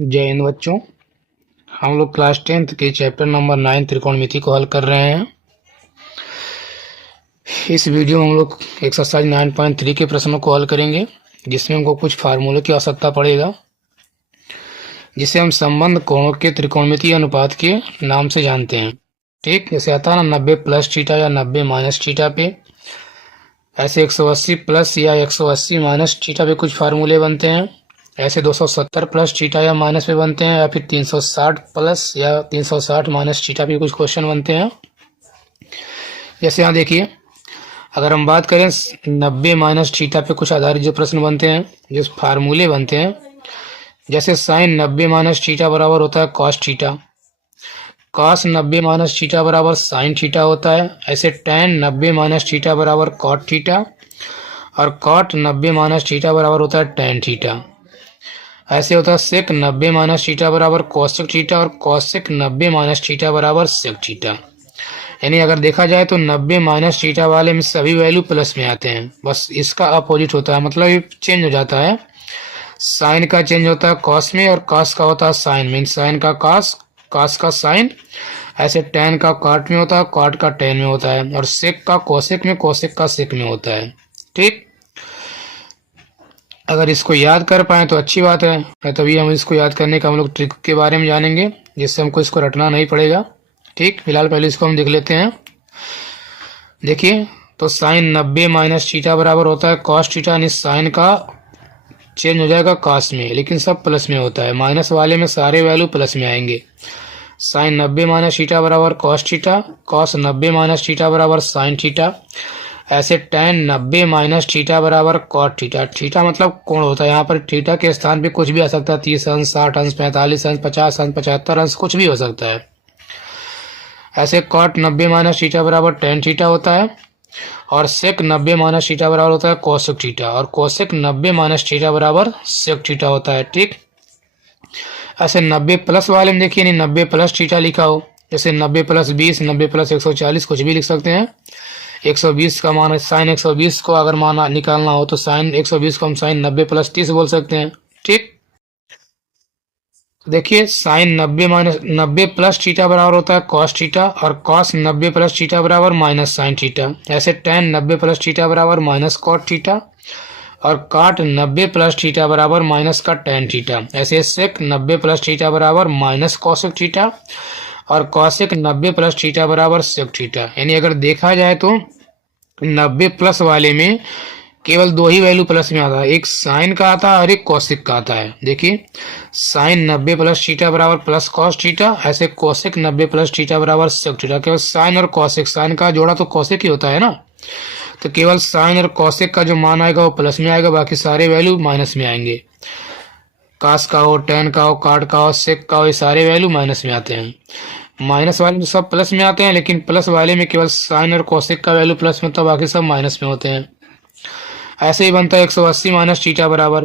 जय हिंद बच्चों। हम लोग क्लास 10th के चैप्टर नंबर 9 त्रिकोणमिति को हल कर रहे हैं। इस वीडियो में हम लोग एक्सरसाइज 9.3 के प्रश्नों को हल करेंगे, जिसमें हमको कुछ फार्मूले की आवश्यकता पड़ेगा, जिसे हम संबंध कोणों के त्रिकोणमितीय अनुपात के नाम से जानते हैं। ठीक, जैसे आता है ना 90 प्लस थीटा या 90 माइनस थीटा पे, ऐसे 180 प्लस या 180 माइनस थीटा पे कुछ फार्मूले बनते हैं। ऐसे 270 प्लस थीटा या माइनस पे बनते हैं, या फिर 360 प्लस या 360 माइनस थीटा पे कुछ क्वेश्चन बनते हैं। जैसे यहाँ देखिए, अगर हम बात करें 90 माइनस थीटा पे कुछ आधारित जो प्रश्न बनते हैं, जो फार्मूले बनते हैं, जैसे साइन 90 माइनस थीटा बराबर होता है cos theta, cos 90 minus theta बराबर साइन थीटा होता है। ऐसे tan 90 माइनस थीटा बराबर कॉट थीटा, और कॉट 90 माइनस थीटा बराबर होता है tan थीटा। ऐसे होता है सेक 90 माइनस थीटा बराबर कोसेक थीटा, और कोसेक 90 माइनस थीटा बराबर सेक थीटा। यानी अगर देखा जाए तो 90 माइनस थीटा वाले में सभी वैल्यू प्लस में आते हैं, बस इसका अपोजिट होता है, मतलब ये चेंज हो जाता है। साइन का चेंज होता है कॉस में, और कॉस का होता है साइन में। साइन का कॉस, कॉस का साइन। ऐसे tan का कॉट में होता है, कॉट का tan में होता है, और सेक का कोसेक में, कोसेक का सेक में होता है। ठीक, अगर इसको याद कर पाए तो अच्छी बात है, तभी हम इसको याद करने का हम लोग ट्रिक के बारे में जानेंगे, जिससे हमको इसको रटना नहीं पड़ेगा। ठीक, फिलहाल पहले इसको हम देख लेते हैं। देखिए, तो साइन 90 माइनस थीटा बराबर होता है कॉस थीटा, यानी साइन का चेंज हो जाएगा कॉस में, लेकिन सब प्लस में होता है। माइनस वाले में सारे वैल्यू प्लस में आएंगे। साइन 90 माइनस थीटा बराबर cos theta, cos 90 minus theta बराबर साइन थीटा। ऐसे tan 90 माइनस थीटा बराबर कॉट थीटा। थीटा मतलब कोण होता है, यहाँ पर थीटा के स्थान पे कुछ भी आ सकता है, 30 अंश, 60 अंश, 45 अंश, 50 अंश, 75 अंश, कुछ भी हो सकता है। ऐसे कॉट 90 माइनस थीटा बराबर tan थीटा होता है, और सेक 90 माइनस थीटा बराबर होता है कोसेक थीटा, और कोसेक 90 माइनस थीटा बराबर सेक थीटा होता है। ठीक, ऐसे 90 प्लस वाले में देखिए, 90 प्लस थीटा लिखा हो, जैसे 90 प्लस 20, 90 प्लस 140, कुछ भी लिख सकते हैं। 120 का मान, साइन 120 को अगर माना निकालना हो तो साइन 120 को हम साइन 90 प्लस 30 बोल सकते हैं। ठीक, देखिए साइन 90 माइनस 90 प्लस थीटा बराबर होता है कॉस थीटा, और कॉस 90 प्लस थीटा बराबर माइनस साइन थीटा। ऐसे tan 90 प्लस थीटा बराबर माइनस कॉट थीटा, और काट 90 प्लस थीटा बराबर माइनस का tan थीटा। ऐसे सेक 90 प्लस थीटा बराबर माइनस कॉसेक थीटा, और कॉसेक 90 प्लस थीटा बराबर सेक थीटा। यानी अगर देखा जाए तो 90 प्लस वाले में केवल दो ही वैल्यू प्लस में आता है, एक साइन का आता है और एक कॉसेक का आता है। देखिए, साइन 90 प्लस थीटा बराबर प्लस कॉस थीटा, ऐसे कोसेक 90 प्लस थीटा बराबर सेक थीटा। केवल साइन और कॉसेक, साइन का जोड़ा तो कॉसेक ही होता है ना, तो केवल साइन और कॉसेक का जो मान आएगा वो प्लस में आएगा, बाकी सारे वैल्यू माइनस में आएंगे। कास का हो, tan का हो, काट का हो, सेक का हो, ये सारे वैल्यू माइनस में आते हैं। माइनस वाले में सब प्लस में आते हैं, लेकिन प्लस वाले में केवल साइन और कोसेक का वैल्यू प्लस में होता है, बाकी सब माइनस में होते हैं। ऐसे ही बनता है 180 माइनस थीटा बराबर,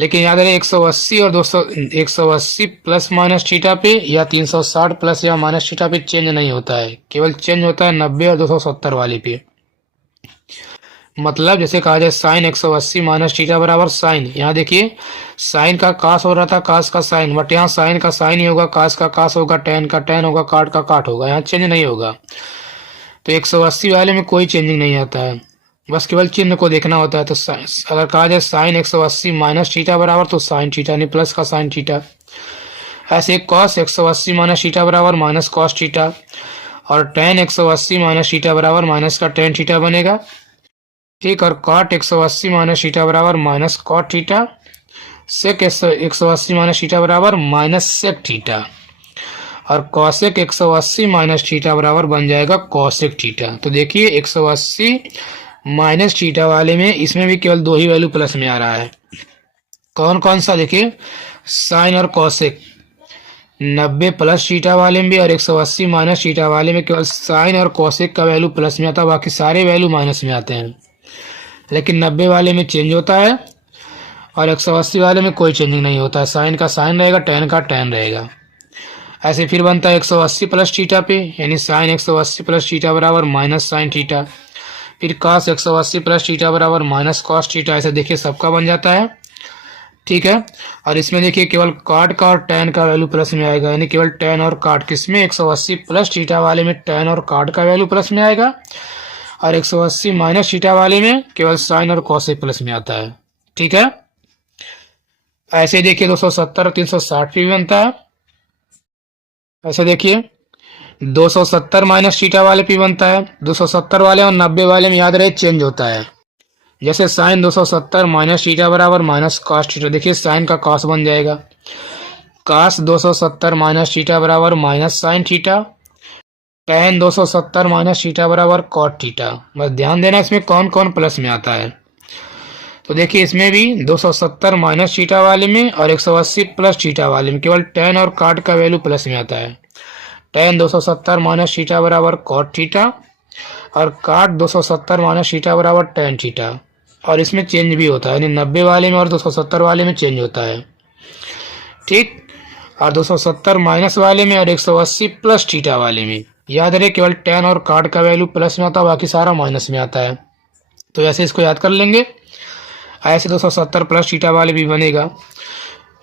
लेकिन याद रहे 180 और 200, 180 प्लस माइनस थीटा पे या 360 प्लस या माइनस थीटा पे चेंज नहीं होता है, केवल चेंज होता है 90 और 270 वाले पे। मतलब जैसे कहा जाए साइन 180 माइनस थीटा बराबर साइन, यहाँ देखिए साइन का कास हो रहा था, कास का साइन, बट यहाँ साइन का साइन ही होगा, कास का कास होगा, tan का tan होगा, काट का काट होगा, यहाँ चेंज नहीं होगा। तो 180 वाले में कोई चेंजिंग नहीं आता है, बस केवल चिन्ह को देखना होता है। तो अगर कहा जाए साइन 180 माइनस थीटा बराबर, तो साइन थीटा यानी प्लस का साइन थीटा। ऐसे कॉस 180 माइनस थीटा बराबर माइनस कॉस थीटा, और tan 180 माइनस थीटा बराबर माइनस का tan थीटा बनेगा। ठीक, और कॉट 180 माइनस थीटा बराबर माइनस कॉट थीटा, सेक 180 माइनस थीटा बराबर माइनस सेक थीटा, और कॉसेक 180 माइनस थीटा बराबर बन जाएगा कॉसेक थीटा। तो देखिए 180 माइनस थीटा वाले में इसमें भी केवल दो ही वैल्यू प्लस में आ रहा है। कौन कौन सा, देखिए साइन और कॉसेक। 90 प्लस थीटा वाले में भी और 180 माइनस थीटा वाले में केवल साइन और कॉसेक का वैल्यू प्लस में आता है, बाकी सारे वैल्यू माइनस में आते हैं। लेकिन 90 वाले में चेंज होता है, और 180 वाले में कोई चेंजिंग नहीं होता है, साइन का साइन रहेगा, tan का tan रहेगा। ऐसे फिर बनता है 180 प्लस थीटा पे, यानी साइन 180 प्लस थीटा बराबर माइनस साइन थीटा। फिर cos 180 प्लस थीटा बराबर माइनस कॉस थीटा। ऐसे देखिए सबका बन जाता है। ठीक है। और इसमें देखिए केवल कॉट का और टैन का वैल्यू प्लस में आएगा, यानी केवल टैन और कॉट, किसमें 180 प्लस थीटा वाले में टैन और कॉट का वैल्यू प्लस में आएगा, और 180 माइनस थीटा वाले में केवल साइन और कॉसेक प्लस में आता है। ठीक है। ऐसे देखिए 270 और 360 भी बनता है। ऐसे देखिए 270 माइनस थीटा वाले पे बनता है, 270 वाले और 90 वाले में याद रहे चेंज होता है। जैसे साइन 270 माइनस थीटा बराबर माइनस कॉस थीटा, देखिए साइन का कॉस बन जाएगा, कॉस 270 माइनस थीटा बराबर minus sine theta, tan 270 minus theta बराबर कॉट थीटा। बस ध्यान देना इसमें कौन कौन प्लस में आता है। तो देखिए इसमें भी 270 माइनस थीटा वाले में और 180 प्लस थीटा वाले में केवल tan और कॉट का वैल्यू प्लस में आता है। tan 270 माइनस थीटा बराबर कॉट थीटा और कॉट 270 माइनस थीटा बराबर tan थीटा। और इसमें चेंज भी होता है, यानी 90 वाले में और 270 वाले में चेंज होता है। ठीक। और 270 माइनस वाले में और 180 प्लस थीटा वाले में याद रहे केवल tan और कॉट का वैल्यू प्लस में आता है, बाकी सारा माइनस में आता है। तो ऐसे इसको याद कर लेंगे। ऐसे 270 प्लस थीटा वाले भी बनेगा।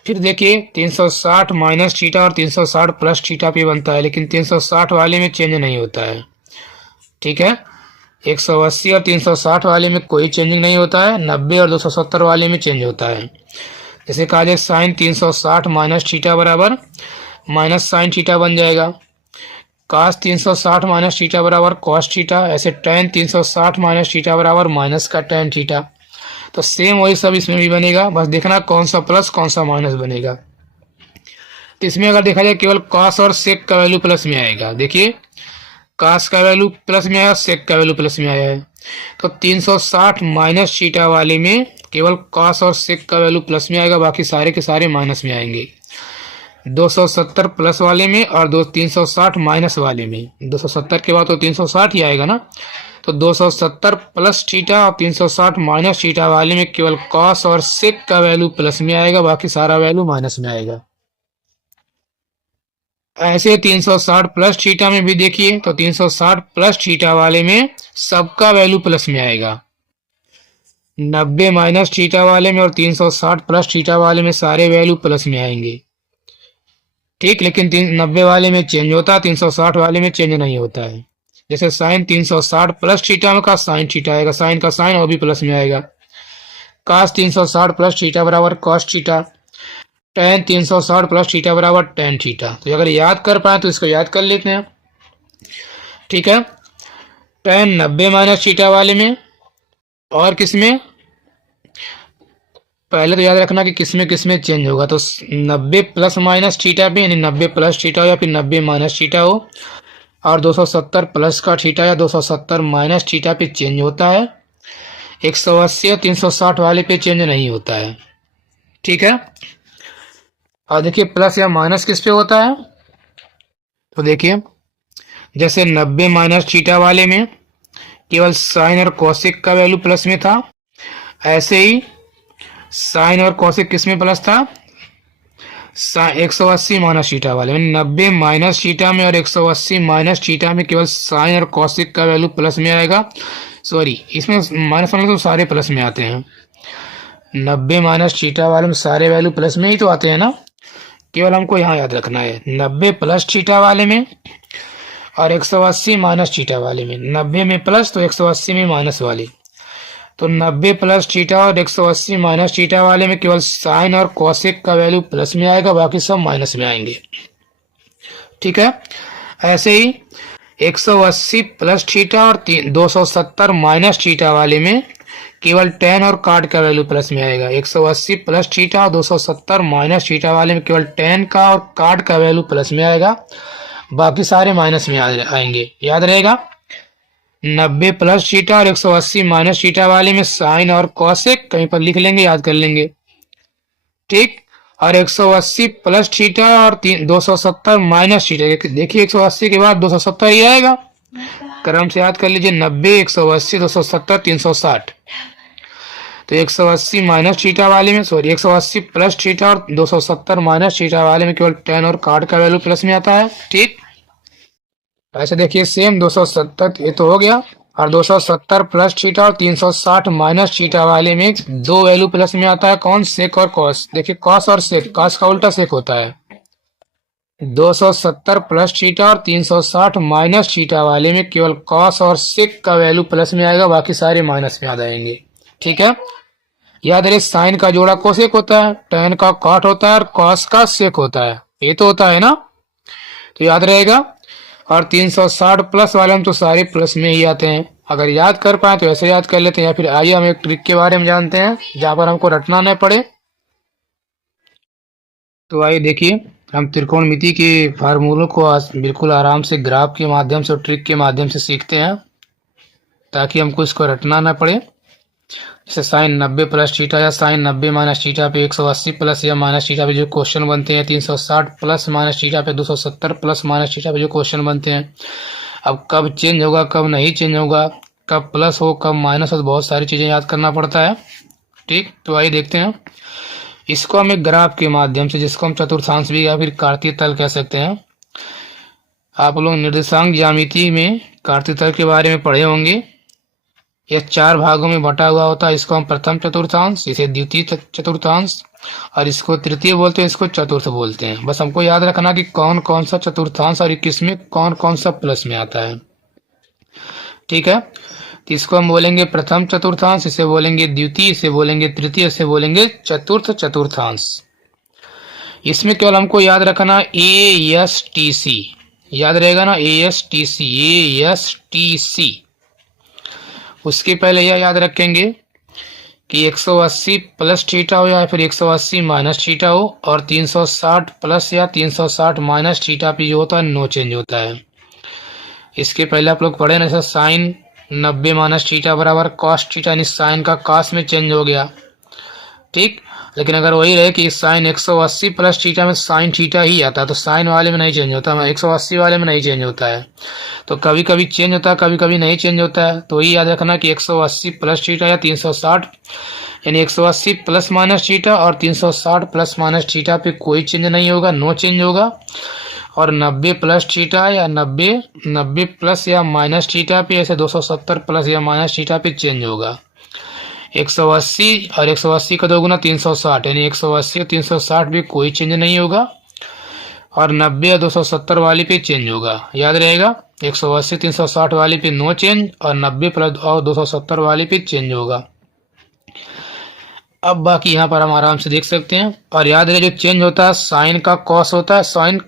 फिर देखिए 360 माइनस थीटा और 360 प्लस थीटा पे बनता है, लेकिन 360 वाले में चेंज नहीं होता है। ठीक है। 180 और 360 वाले में कोई चेंजिंग नहीं होता है, 90 और 270 वाले में चेंज होता है। जैसे कहा जाए साइन 360 माइनस थीटा बराबर माइनस साइन थीटा बन जाएगा, कास 360 माइनस थीटा बराबर कॉस थीटा, ऐसे tan 360 माइनस थीटा बराबर माइनस का tan थीटा। तो सेम वही सब इसमें भी बनेगा, बस देखना कौन सा प्लस कौन सा माइनस बनेगा। तो इसमें अगर देखा जाए केवल कॉस और सेक का वैल्यू प्लस में आएगा। देखिए कॉस का वैल्यू प्लस में आया, सेक का वैल्यू प्लस में आया है। तो 360 माइनस थीटा वाले में केवल कॉस और सेक का वैल्यू प्लस में आएगा, बाकी सारे के सारे माइनस में आएंगे। 270 प्लस वाले में और 360 माइनस वाले में, 270 के बाद तो 360 ही आएगा ना। तो 270 प्लस थीटा और 360 माइनस थीटा वाले में केवल कॉस और सेक का वैल्यू प्लस में आएगा, बाकी सारा वैल्यू माइनस में आएगा। ऐसे 360 प्लस थीटा में भी देखिए, तो 360 प्लस थीटा वाले में सबका वैल्यू प्लस में आएगा, 90 माइनस थीटा वाले में और 360 प्लस थीटा वाले में सारे वैल्यू प्लस में आएंगे। ठीक। लेकिन 90 वाले में चेंज होता है, 360 वाले में चेंज नहीं होता है। जैसे साइन 360 प्लस थीटा का साइन थीटा आएगा, साइन का साइन और भी प्लस में आएगा। कास 360 प्लस थीटा बराबर cos theta, tan 360 plus theta बराबर tan थीटा। तो अगर याद कर पाए तो इसको याद कर लेते हैं। ठीक है। tan 90 माइनस थीटा वाले में और किसमें, पहले तो याद रखना कि किसमें चेंज होगा। तो 90 प्लस माइनस थीटा पे, यानी 90 प्लस थीटा हो या फिर 90 माइनस थीटा हो, और 270 प्लस का थीटा या 270 माइनस थीटा पे चेंज होता है। 180 और 360 वाले पे चेंज नहीं होता है। ठीक है। और देखिए प्लस या माइनस किस पे होता है, तो देखिए जैसे 90 माइनस थीटा वाले में केवल साइन और कॉसेक का वैल्यू प्लस में था, ऐसे ही साइन और कॉसेक किस में प्लस था, 180 माइनस थीटा वाले में। 90 माइनस थीटा में और 180 माइनस थीटा में केवल साइन और कॉसेक का वैल्यू प्लस में आएगा। सॉरी, इसमें माइनस वाले तो सारे प्लस में आते हैं। 90 माइनस थीटा वाले में सारे वैल्यू प्लस में ही तो आते हैं ना, केवल हमको यहाँ याद रखना है 90 प्लस थीटा वाले में और 180 माइनस थीटा वाले में। 90 में प्लस तो 180 में माइनस वाली। तो 90 प्लस थीटा और 180 माइनस थीटा वाले में केवल साइन और कॉसेक का वैल्यू प्लस में आएगा, बाकी सब माइनस में आएंगे। ठीक है। ऐसे ही 180 प्लस थीटा और 270 माइनस थीटा वाले में केवल tan और cot का वैल्यू प्लस में आएगा। 180 प्लस थीटा और 270 माइनस थीटा वाले में केवल tan का और cot का वैल्यू प्लस में आएगा, बाकी सारे माइनस में आएंगे। याद रहेगा 90 प्लस थीटा और 180 माइनस थीटा वाले में साइन और कॉसेक कहीं पर लिख लेंगे, याद कर लेंगे। ठीक। और 180 प्लस थीटा और 270 माइनस थीटा, देखिए 180 के बाद 270 ही आएगा, क्रम से याद कर लीजिए 90, 180, 270, 360। तो 180 माइनस थीटा वाले में, सॉरी 180 प्लस थीटा और 270 माइनस थीटा वाले में केवल tan और cot का वैल्यू प्लस में आता है। ठीक। ऐसे देखिए सेम 270 ये तो हो गया, और 270 प्लस थीटा और 360 माइनस थीटा वाले में दो वैल्यू प्लस में आता है, कौन? सेक और कॉस। देखिए कॉस और सेक, कॉस का उल्टा सेक होता है। 270 प्लस थीटा और 360 माइनस थीटा वाले में केवल कॉस और सेक का वैल्यू प्लस में आएगा, बाकी सारे माइनस में आ जाएंगे। ठीक है, याद रहे साइन का जोड़ा कोसेक होता है, टेन का कॉट होता है और कॉस का सेक होता है, ये तो होता है ना, तो याद रहेगा। और 360 प्लस वाले हम तो सारे प्लस में ही आते हैं, अगर याद कर पाए तो ऐसे याद कर लेते हैं, या फिर आइए हम एक ट्रिक के बारे में जानते हैं जहां पर हमको रटना न पड़े। तो आइए देखिए, हम त्रिकोणमिति के फार्मूलों को बिल्कुल आराम से ग्राफ के माध्यम से और ट्रिक के माध्यम से सीखते हैं, ताकि हमको इसको रटना न पड़े। जैसे साइन 90 प्लस थीटा या साइन 90 माइनस थीटा पे 180 प्लस या माइनस थीटा पे जो क्वेश्चन बनते हैं, 360 प्लस माइनस थीटा पे 270 प्लस माइनस थीटा पे जो क्वेश्चन बनते हैं। अब कब चेंज होगा, कब नहीं चेंज होगा, कब प्लस हो कब माइनस हो, तो बहुत सारी चीजें याद करना पड़ता है। ठीक, तो आइए देखते हैं इसको हम एक ग्राफ के माध्यम से, जिसको हम चतुर्थांश भी या फिर कार्तीय तल कह सकते हैं। आप लोग निर्देशांक ज्यामिति में कार्तीय तल के बारे में पढ़े होंगे। यह चार भागों में बटा हुआ होता है, इसको हम प्रथम चतुर्थांश, इसे द्वितीय चतुर्थांश, और इसको तृतीय बोलते हैं, इसको चतुर्थ बोलते हैं। बस हमको याद रखना कि कौन कौन सा चतुर्थांश और किसमें कौन कौन सा प्लस में आता है। ठीक है, तो इसको हम बोलेंगे प्रथम चतुर्थांश, इसे बोलेंगे द्वितीय, इसे बोलेंगे तृतीय, इसे बोलेंगे चतुर्थ चतुर्थांश। इसमें केवल हमको याद रखना ASTC, याद रहेगा ना, ASTC, ASTC। उसके पहले यह याद रखेंगे कि 180 प्लस थीटा हो या फिर 180 माइनस थीटा हो, और 360 प्लस या 360 माइनस थीटा पे जो होता है नो चेंज होता है। इसके पहले आप लोग पढ़े ना, जैसे साइन 90 माइनस थीटा बराबर कॉस थीटा, यानी साइन का कॉस में चेंज हो गया। ठीक, लेकिन अगर वही रहे कि साइन 180 प्लस थीटा में साइन थीटा ही आता है, तो साइन वाले में नहीं चेंज होता, 180 वाले में नहीं चेंज होता है। तो कभी कभी चेंज होता है, कभी कभी नहीं चेंज होता है। तो वही याद रखना कि 180 प्लस थीटा या 360, यानी 180 प्लस माइनस थीटा और 360 प्लस माइनस थीटा पे कोई चेंज नहीं होगा, नो चेंज होगा। और 90 प्लस थीटा या 90 प्लस या माइनस थीटा पे, ऐसे 270 प्लस या माइनस थीटा पे चेंज होगा। 180 और 180 का दोगुना 360, यानी 180 और 360 भी कोई चेंज नहीं होगा, और 90 और 270 वाली पे चेंज होगा। याद रहेगा, 180 360 वाली पे नो चेंज, और 90 प्लस और 270 वाली पे चेंज होगा। अब बाकी यहाँ पर हम आराम से देख सकते हैं। और याद रहे, जो चेंज होता है साइन का कॉस होता है, साइन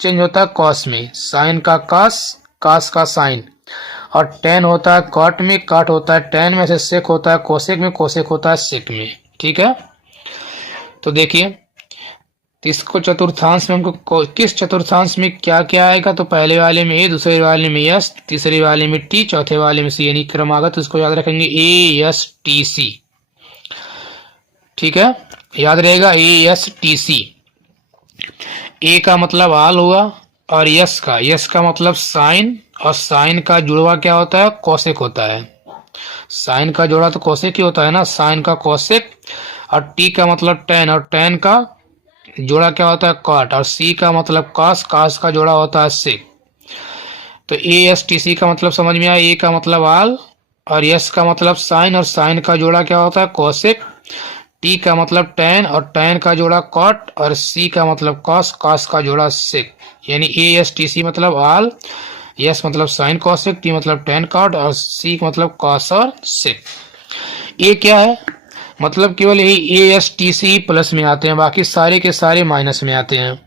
चेंज होता है कॉस में, साइन का कॉस, कॉस का साइन। और टेन होता है कॉट में, कॉट होता है टेन में, से सेक होता है कोसेक में, कोसेक होता है सेक में। ठीक है, तो देखिए इसको चतुर्थांश में हमको किस चतुर्थांश में क्या क्या आएगा, तो पहले वाले में ए, दूसरे वाले में एस, तीसरे वाले में टी, चौथे वाले में सी, यानी क्रम आगा, तो इसको याद रखेंगे ASTC। ठीक है, याद रहेगा ASTC। ए का मतलब आल हुआ, और यस का मतलब साइन, और साइन का जुड़वा क्या होता है, कोसेक होता है। साइन का जोड़ा तो कोसेक ही होता है ना, साइन का कोसेक। और टी का मतलब टेन, और टेन का जोड़ा क्या होता है, कॉट। और सी का मतलब कॉस, कॉस का जोड़ा होता है सेक। तो ASTC का मतलब समझ में आया, ए का मतलब आल, और यस का मतलब साइन, और साइन का जोड़ा क्या होता है, कोसेक। टी का मतलब टेन, और टेन का जोड़ा कॉट, और सी का मतलब कॉस, कॉस का जोड़ा सेक। यानी ASTC मतलब आल, यस मतलब साइन कॉसेक, टी मतलब टेन कॉट, और सी मतलब कॉस और सेक। ये क्या है, मतलब केवल यही ASTC प्लस में आते हैं, बाकी सारे के सारे माइनस में आते हैं।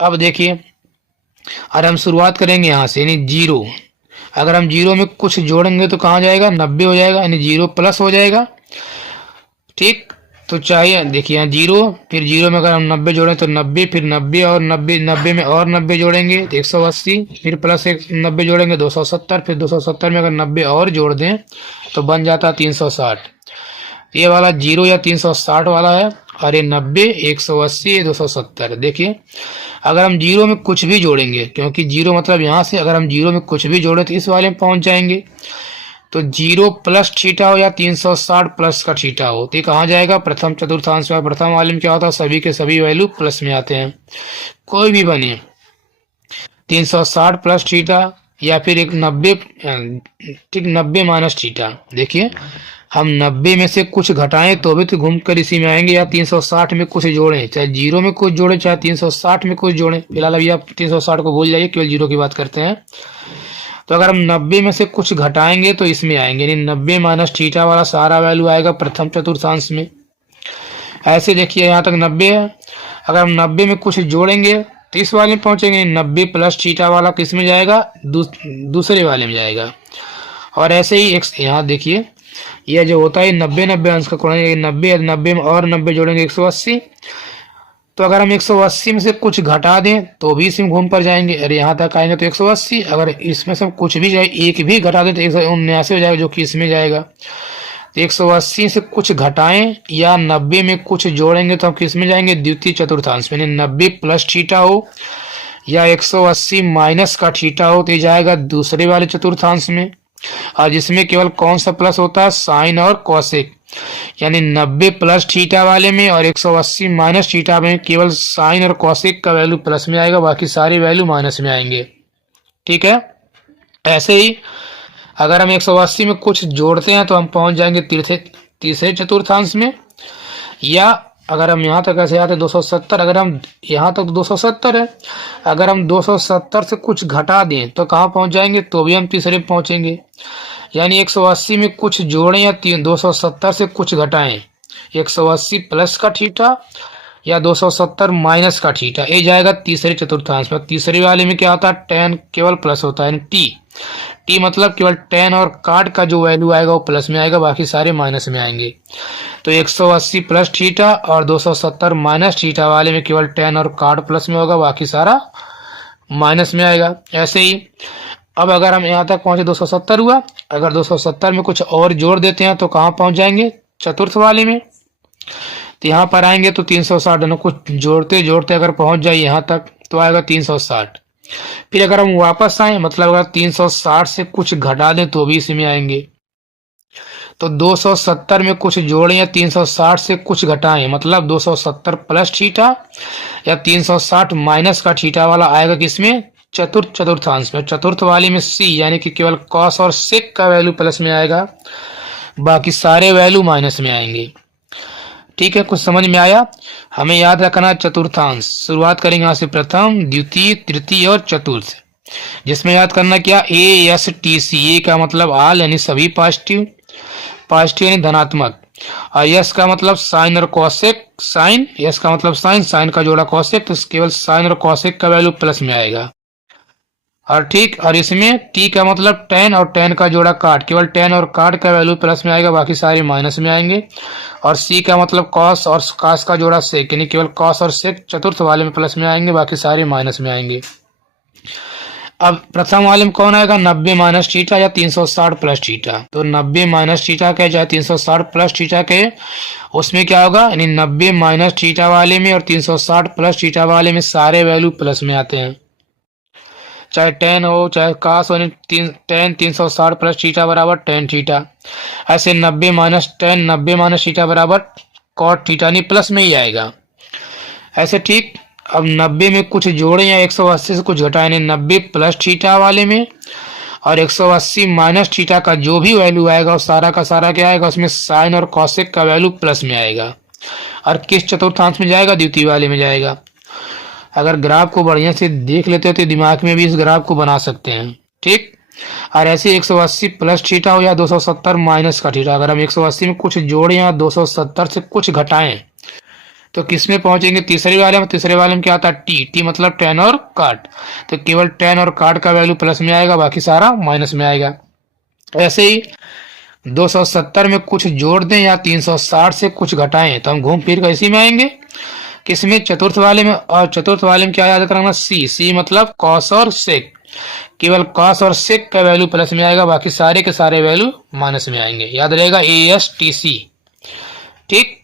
अब देखिए, और हम शुरुआत करेंगे यहाँ से, यानी जीरो। अगर हम जीरो में कुछ जोड़ेंगे तो कहाँ जाएगा, 90 हो जाएगा, यानी जीरो प्लस हो जाएगा। ठीक, तो चाहिए देखिए यहाँ जीरो, फिर जीरो में अगर हम 90 जोड़ें तो 90, फिर 90 और 90, 90 में और 90 जोड़ेंगे तो 180, फिर प्लस 90 जोड़ेंगे 270, फिर 270 में अगर 90 और जोड़ दें तो बन जाता है 360। ये वाला जीरो या 360 वाला है, और ये 90, 180, 270। देखिए अगर हम जीरो में कुछ भी जोड़ेंगे, क्योंकि जीरो मतलब यहाँ से अगर हम जीरो में कुछ भी जोड़े तो इस वाले में पहुंच जाएंगे। तो जीरो प्लस थीटा हो या 360 प्लस का थीटा हो, तो कहाँ जाएगा, प्रथम चतुर्थांश में। प्रथम वाले में क्या होता है, सभी के सभी वैल्यू प्लस में आते हैं, कोई भी बने। 360 प्लस थीटा या फिर एक 90, ठीक 90 माइनस थीटा। देखिए हम 90 में से कुछ घटाएं तो भी तो घूम कर इसी में आएंगे, या 360 में कुछ जोड़ें, चाहे जीरो में कुछ जोड़ें चाहे 360 में कुछ जोड़ें। फिलहाल अभी आप 360 को भूल जाइए, केवल जीरो की बात करते हैं। तो अगर हम 90 में से कुछ घटाएंगे तो इसमें आएंगे, यानी 90 माइनस थीटा वाला सारा वैल्यू आएगा प्रथम चतुर्थांश में। ऐसे देखिए यहाँ तक 90 है, अगर हम 90 में कुछ जोड़ेंगे तो इस वाले में पहुंचेंगे, 90 प्लस थीटा वाला किस में जाएगा, दूसरे वाले में जाएगा। और ऐसे ही एक यहाँ देखिए यह जो होता है 90-90 अंश का कोण, 90 में और 90 जोड़ेंगे 180। तो अगर हम 180 में से कुछ घटा दें तो भी इसमें घूम पर जाएंगे, अरे यहाँ तक आएंगे तो 180, अगर इसमें से कुछ भी जाए एक भी घटा दें तो 179 हो जाएगा, जो कि इसमें जाएगा। तो 180 से कुछ घटाएं या 90 में कुछ जोड़ेंगे तो हम किस में जाएंगे, द्वितीय चतुर्थांश में। 90 प्लस थीटा हो या 180 माइनस का थीटा हो तो ये जाएगा दूसरे वाले चतुर्थांश में, और जिसमें केवल कौन सा प्लस होता है, साइन और कॉसेक। यानी 90 प्लस थीटा वाले में और 180 माइनस थीटा में केवल साइन और कॉसेक का वैल्यू प्लस में आएगा, बाकी सारे वैल्यू माइनस में आएंगे। ठीक है। ऐसे ही अगर हम 180 में कुछ जोड़ते हैं तो हम पहुंच जाएंगे तीसरे चतुर्थांश में, या अगर हम यहाँ तक ऐसे आते 270, अगर हम यहाँ तक 270 है, अगर हम 270 से कुछ घटा दें तो कहाँ पहुंच जाएंगे, तो भी हम तीसरे में पहुंचेंगे। यानी 180 में कुछ जोड़ें या 270 से कुछ घटाएं, 180 प्लस का थीटा या 270 माइनस का थीटा, ये जाएगा तीसरे चतुर्थांश में। तीसरे वाले में क्या होता है, टेन केवल प्लस होता है, टी मतलब केवल टेन और काट का जो वैल्यू आएगा वो प्लस में आएगा, बाकी सारे माइनस में आएंगे। तो 180 प्लस थीटा और 270 माइनस थीटा वाले में केवल टेन और काट प्लस में होगा, बाकी सारा माइनस में आएगा। ऐसे ही अब अगर हम यहाँ तक पहुंचे 270 हुआ, अगर 270 में कुछ और जोड़ देते हैं तो कहाँ पहुंच जाएंगे, चतुर्थ वाले में। तो यहाँ पर आएंगे तो 360, दोनों कुछ जोड़ते जोड़ते अगर पहुंच जाए यहाँ तक तो आएगा 360। फिर अगर हम वापस आए, मतलब अगर 360 से कुछ घटा दें तो भी इसमें आएंगे। तो 270 में कुछ जोड़ें या 360 से कुछ घटाएं, मतलब 270 प्लस थीटा या 360 माइनस का थीटा वाला आएगा किसमें, चतुर्थांश में। चतुर्थ वाले में सी यानी कि केवल कॉस और सेक का वैल्यू प्लस में आएगा, बाकी सारे वैल्यू माइनस में आएंगे। ठीक है, कुछ समझ में आया। हमें याद रखना चतुर्थांश, शुरुआत करेंगे यहाँ से, प्रथम द्वितीय तृतीय और चतुर्थ, जिसमें याद करना क्या, ASTC, ए का मतलब आल यानी सभी पॉजिटिव, पॉजिटिव यानी धनात्मक, और यस का मतलब साइन और कॉसेक, साइन, यस का मतलब साइन, साइन का जोड़ा कॉसेक, तो केवल साइन और कॉसेक का वैल्यू प्लस में आएगा। और ठीक, और इसमें टी का मतलब टेन और टेन का जोड़ा काट, केवल टेन और काट का वैल्यू प्लस में आएगा, बाकी सारे माइनस में आएंगे। और सी का मतलब कॉस और कास का जोड़ा सेक, यानी केवल कॉस और सेक चतुर्थ वाले में प्लस में आएंगे, बाकी सारे माइनस में आएंगे। अब प्रथम वाले में कौन आएगा, 90 माइनस थीटा या 360 प्लस थीटा। तो 90 माइनस थीटा के चाहे 360 प्लस थीटा के, उसमें क्या होगा, यानी 90 माइनस थीटा वाले में और 360 प्लस थीटा वाले में सारे वैल्यू प्लस में आते हैं, चाहे टेन हो चाहे कास हो। टेन 360 प्लस थीटा बराबर टेन थीटा। ऐसे 90 माइनस टेन, 90 माइनस थीटा बराबर कॉट थीटा, नहीं प्लस में ही आएगा। ऐसे ठीक, अब 90 में कुछ जोड़े या 180 से कुछ घटाए, 90 प्लस थीटा वाले में और 180 माइनस थीटा का जो भी वैल्यू आएगा वो सारा का सारा क्या आएगा, उसमें साइन और कॉसेक का वैल्यू प्लस में आएगा। और किस चतुर्थांश में जाएगा, द्वितीय वाले में जाएगा। अगर ग्राफ को बढ़िया से देख लेते हो तो दिमाग में भी इस ग्राफ को बना सकते हैं। ठीक, और ऐसे 180 प्लस थीटा हो या 270 माइनस का थीटा, अगर हम 180 में कुछ जोड़े या 270 से कुछ घटाएं तो किस में पहुंचेंगे, तीसरे वाले में। तीसरे वाले में क्या आता है, टी मतलब टेन और काट, तो केवल टेन और काट का वैल्यू प्लस में आएगा, बाकी सारा माइनस में आएगा। ऐसे ही 270 में कुछ जोड़ दें या 360 से कुछ घटाएं तो हम घूम फिर कर इसी में आएंगे, किसमें, चतुर्थ वाले में। और चतुर्थ वाले में क्या याद रखना, सी मतलब कॉस और सेक, केवल कॉस और सेक का वैल्यू प्लस में आएगा, बाकी सारे के सारे वैल्यू माइनस में आएंगे। याद रहेगा ASTC। ठीक,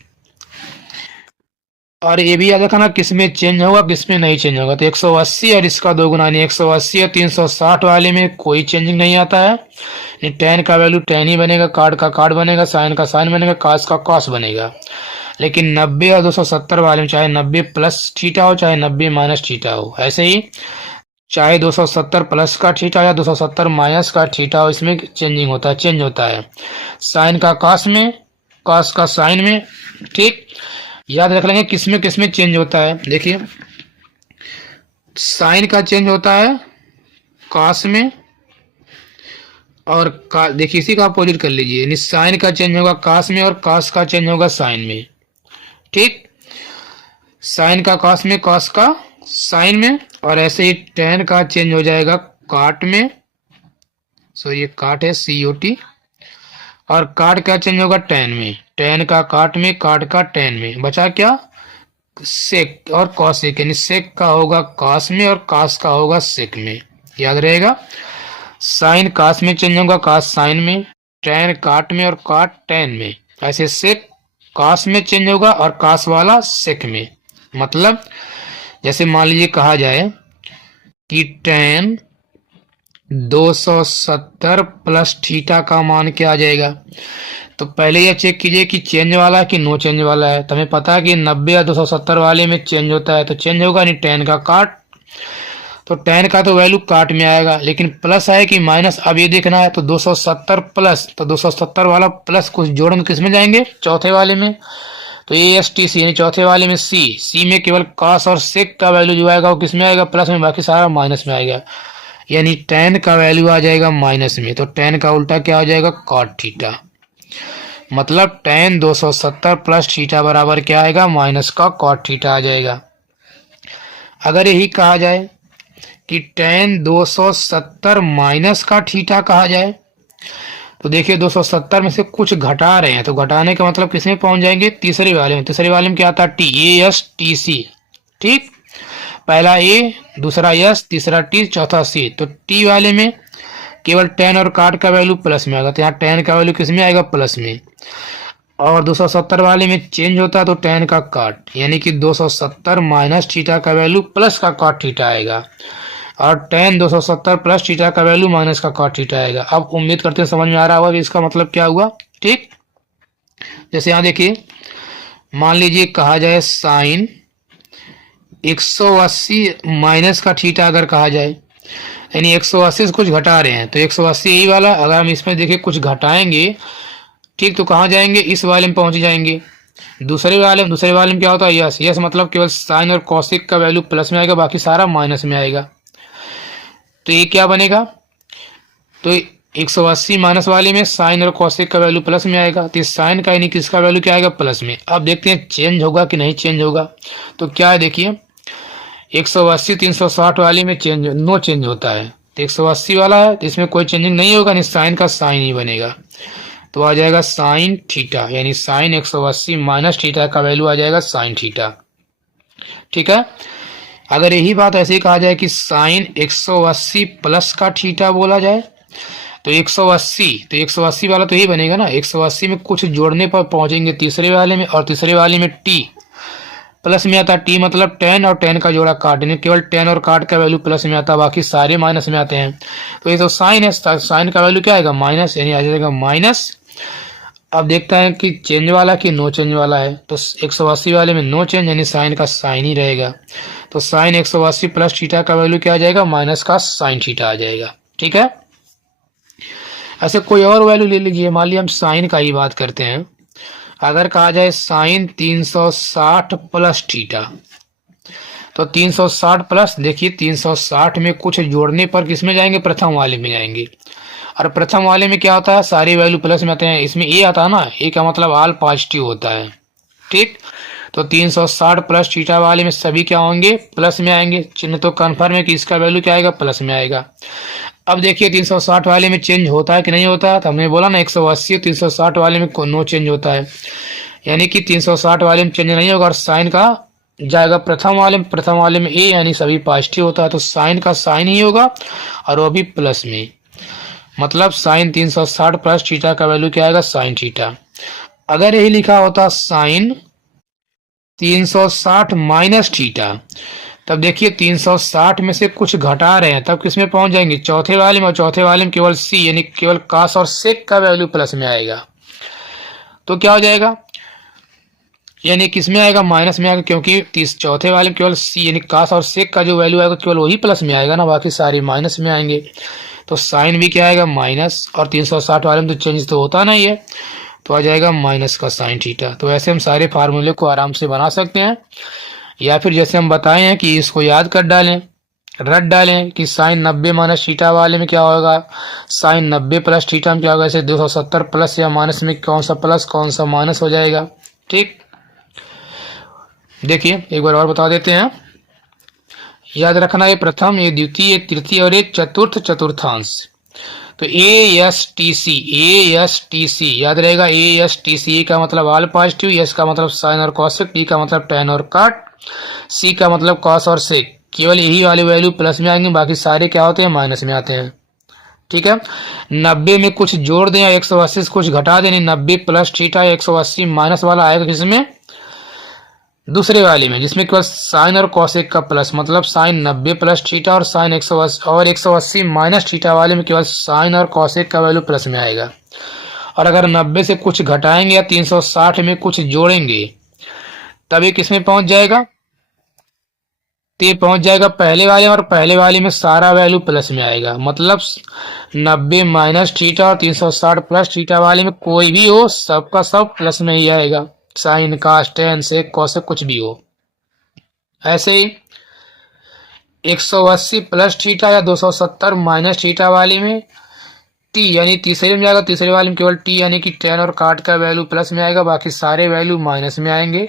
और ये भी याद रखना किसमें चेंज होगा किसमें नहीं चेंज होगा। तो 180 और इसका दो गुना, 180 और 360 वाले में कोई चेंजिंग नहीं आता है, टेन का वैल्यू टेन ही बनेगा, कार्ड का कार्ड बनेगा, साइन का साइन बनेगा, कॉस का कॉस बनेगा। लेकिन 90 और 270 वाले में चाहे 90 प्लस थीटा हो चाहे 90 माइनस थीटा हो। ऐसे ही चाहे 270 प्लस का थीटा या 270 माइनस का थीटा, इसमें चेंजिंग होता है, चेंज होता है। साइन का कॉस में, कॉस का साइन में। ठीक, याद रख लेंगे किसमें किसमें चेंज होता है। देखिए साइन का चेंज होता है कॉस में, और देखिए इसी का अपोजिट कर लीजिए, यानी साइन का चेंज होगा कॉस में और कॉस का चेंज होगा साइन में। ठीक, साइन का कॉस में, कॉस का साइन में, और ऐसे ही टेन का चेंज हो जाएगा काट में, सो ये काट है COT, और काट का चेंज होगा टेन में, टेन का काट में, काट का टेन में। बचा क्या, सेक और कॉसेक, यानी सेक का होगा कॉस में और कॉस का होगा सेक में। याद रहेगा, साइन कॉस में चेंज होगा कॉस साइन में, टेन काट में और काट टेन में। ऐसे सेक कॉस में चेंज होगा और कॉस वाला सेक में। मतलब जैसे मान लीजिए कहा जाए कि टेन 270 प्लस थीटा का मान क्या आ जाएगा, तो पहले यह चेक कीजिए कि चेंज वाला है कि नो चेंज वाला है। तो हमें पता है कि 90 या 270 वाले में चेंज होता है, तो चेंज होगा नहीं, टेन का काट, तो टेन का तो वैल्यू काट में आएगा, लेकिन प्लस है कि माइनस अब ये देखना है। तो 270 प्लस, तो 270 वाला प्लस कुछ जोड़ेंगे किस में जाएंगे, चौथे वाले में। तो ASTC यानी चौथे वाले में सी में केवल कॉस और सेक का वैल्यू जो आएगा वो किस में आएगा, प्लस में, बाकी सारा माइनस में आएगा, यानी टेन का वैल्यू आ जाएगा माइनस में। तो टेन का उल्टा क्या आ जाएगा, कॉट थीटा। मतलब टेन 270 प्लस थीटा बराबर क्या आएगा, माइनस का कॉट थीटा आ जाएगा। अगर यही कहा जाए कि टेन 270 माइनस का थीटा कहा जाए, तो देखिए 270 में से कुछ घटा रहे हैं, तो घटाने का मतलब किसमें पहुंच जाएंगे, तीसरे वाले में। तीसरे वाले में क्या आता है, TASTC। ठीक, पहला ए, दूसरा एस, तीसरा टी, चौथा सी। तो टी वाले में केवल टेन और काट का वैल्यू प्लस में आएगा, तो यहाँ टेन का वैल्यू किस में आएगा, प्लस में। और 270 वाले में चेंज होता है तो टेन का काट, यानी कि 270 माइनस थीटा का वैल्यू प्लस का काट थीटा आएगा, और टेन 270 प्लस थीटा का वैल्यू माइनस का काट थीटा आएगा। अब उम्मीद करते हैं समझ में आ रहा होगा कि इसका मतलब क्या हुआ। ठीक, जैसे यहाँ देखिए मान लीजिए कहा जाए साइन 180 माइनस का थीटा अगर कहा जाए, यानी 180 से कुछ घटा रहे हैं, तो 180 यही वाला, अगर हम इसमें देखिए कुछ घटाएंगे, ठीक, तो कहाँ जाएंगे, इस वाले में पहुंच जाएंगे। दूसरे वाले में क्या होता है, यस, यस मतलब केवल साइन और कॉसिक का वैल्यू प्लस में आएगा, बाकी सारा माइनस में आएगा। तो ये क्या बनेगा, तो 180 माइनस वाले में साइन और कॉसिक का वैल्यू प्लस में आएगा, तो साइन का यानी किसका वैल्यू क्या आएगा, प्लस में। अब देखते हैं चेंज होगा कि नहीं चेंज होगा। तो क्या है देखिए 180 360 वाले में चेंज, नो चेंज होता है, तो 180 वाला है तो इसमें कोई चेंजिंग नहीं होगा, नहीं साइन का साइन ही बनेगा, तो आ जाएगा साइन थीटा, यानी साइन 180 माइनस थीटा का वैल्यू आ जाएगा साइन थीटा। ठीक है, अगर यही बात ऐसे ही कहा जाए कि साइन 180 प्लस का थीटा बोला जाए, तो 180 वाला तो यही बनेगा ना, 180 में कुछ जोड़ने पर पहुंचेंगे तीसरे वाले में, और तीसरे वाले में टी प्लस में आता है, टी मतलब टेन और टेन का जोड़ा काट, यानी केवल टेन और काट का वैल्यू प्लस में आता है, बाकी सारे माइनस में आते हैं। तो ये तो साइन है, साइन का वैल्यू क्या आएगा, माइनस, यानी आ जाएगा माइनस। अब देखता है कि चेंज वाला कि नो चेंज वाला है, तो 180 वाले में नो चेंज, यानी साइन का साइन ही रहेगा, तो साइन 180 प्लस थीटा का वैल्यू क्या आ जाएगा, माइनस का साइन थीटा आ जाएगा। ठीक है, ऐसे कोई और वैल्यू ले लीजिए, मान लीजिए हम साइन का ही बात करते हैं। अगर कहा जाए साइन 360 प्लस थीटा, तो 360 प्लस, देखिए 360 में कुछ जोड़ने पर किसमें जाएंगे, प्रथम वाले में जाएंगे, और प्रथम वाले में क्या होता है, सारे वैल्यू प्लस में आते हैं, इसमें ए आता है ना, ए का मतलब ऑल पॉजिटिव होता है। ठीक, तो 360 प्लस थीटा वाले में सभी क्या होंगे, प्लस में आएंगे, चिन्ह तो कन्फर्म है कि इसका वैल्यू क्या आएगा, प्लस में आएगा। अब देखिए 360 वाले में चेंज होता है कि नहीं होता है, तो हमने बोला ना 180 360 वाले में नो चेंज होता है, यानी कि 360 वाले में चेंज नहीं होगा, और साइन का जाएगा प्रथम वाले में ए, यानी सभी पॉजिटिव होता है, तो साइन का साइन ही होगा और वो भी प्लस में। मतलब साइन 360 प्लस थीटा का वैल्यू क्या आएगा, साइन थीटा। अगर यही लिखा होता साइन 360 माइनस थीटा, तब देखिए 360 में से कुछ घटा रहे हैं, तब किसमें पहुंच जाएंगे, चौथे वाले में, और चौथे वाले में केवल सी, यानी केवल कास और सेक का वैल्यू प्लस में आएगा, तो क्या हो जाएगा, यानी किस में आएगा, माइनस में आएगा, क्योंकि चौथे वाले में केवल सी यानी कास और सेक का जो वैल्यू आएगा केवल वही प्लस में आएगा ना, बाकी सारे माइनस में आएंगे। तो साइन भी क्या आएगा, माइनस, और 360 वाले में तो चेंज तो होता नहीं है, तो आ जाएगा माइनस का साइन थीटा। तो ऐसे हम सारे फार्मूले को आराम से बना सकते हैं, या फिर जैसे हम बताए हैं कि इसको याद कर डालें, रट डालें कि साइन 90 माइनस थीटा वाले में क्या होगा, साइन 90 प्लस थीटा में क्या होगा, ऐसे 270 प्लस या माइनस में कौन सा प्लस कौन सा माइनस हो जाएगा। ठीक, देखिए एक बार और बता देते हैं, याद रखना ये प्रथम, ये द्वितीय, तृतीय और ये चतुर्थ चतुर्थांश। तो ए एस टी सी याद रहेगा, ए का मतलब ऑल पॉजिटिव, एस का मतलब साइन और कॉसेक, टी का मतलब टेन और काट, सी का मतलब कॉस और सेक। केवल यही वाले वैल्यू प्लस में आएंगे, बाकी सारे क्या होते हैं, माइनस में आते हैं। ठीक है, 90 में कुछ जोड़ दें या 180 से कुछ घटा दें, 90 प्लस थीटा 180 माइनस वाला आएगा किसमें, दूसरे वाले में, जिसमें केवल साइन और कॉसेक का प्लस, मतलब साइन 90 प्लस थीटा और साइन 180 और 180 माइनस थीटा वाले में केवल साइन और कॉसेक का वैल्यू प्लस में आएगा। और अगर 90 से कुछ घटाएंगे या 360 में कुछ जोड़ेंगे तब ये किसमें पहुंच जाएगा, तो ये पहुंच जाएगा पहले वाले, और पहले वाले में सारा वैल्यू प्लस में आएगा। मतलब 90 माइनस थीटा और 360 प्लस थीटा वाले में कोई भी हो, सबका सब प्लस में ही आएगा, साइन कास टेन सेक कॉसेक कुछ भी हो। ऐसे ही 180 प्लस थीटा या 270 माइनस थीटा वाले में टी यानी तीसरे में जाएगा, तीसरे वाले में केवल टी यानी कि टेन और काट का वैल्यू प्लस में आएगा, बाकी सारे वैल्यू माइनस में आएंगे।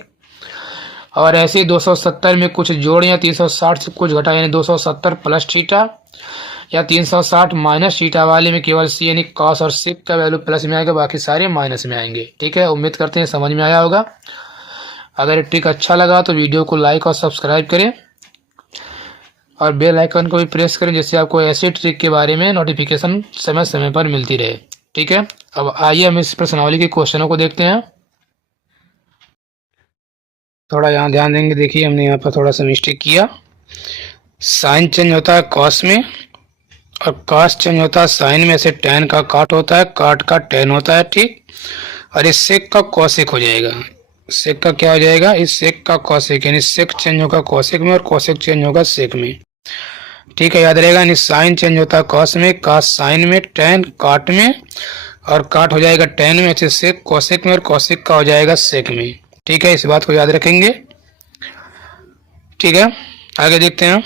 और ऐसे ही 270 में कुछ जोड़ या 360 से कुछ घटा यानी 270 प्लस थीटा या 360 माइनस थीटा वाले में केवल सी यानी कॉस और सेक का वैल्यू प्लस में आएगा, बाकी सारे माइनस में आएंगे। ठीक है, उम्मीद करते हैं समझ में आया होगा। अगर ये ट्रिक अच्छा लगा तो वीडियो को लाइक और सब्सक्राइब करें और बेल आइकन को भी प्रेस करें, जिससे आपको ऐसे ट्रिक के बारे में नोटिफिकेशन समय समय पर मिलती रहे। ठीक है, अब आइए हम इस प्रश्नावली के क्वेश्चनों को देखते हैं। थोड़ा यहाँ ध्यान देंगे, देखिए हमने यहाँ पर थोड़ा सा मिस्टेक किया, साइन चेंज होता है कॉस में और कॉस चेंज होता है साइन में। ऐसे टेन का काट होता है, काट का टेन होता है। ठीक, और इस सेक का कॉसेक हो जाएगा, सेक का क्या हो जाएगा, इस सेक का कॉसेक, यानी सेक चेंज होगा कॉसेक में और कॉसेक चेंज होगा सेक में। ठीक है, याद रहेगा, यानी साइन चेंज होता है कॉस में, कॉस साइन में, टेन काट में और काट हो जाएगा टेन में, ऐसे सेक कॉसेक में और कॉसेक का हो जाएगा सेक में। ठीक है, इस बात को याद रखेंगे। ठीक है, आगे देखते हैं।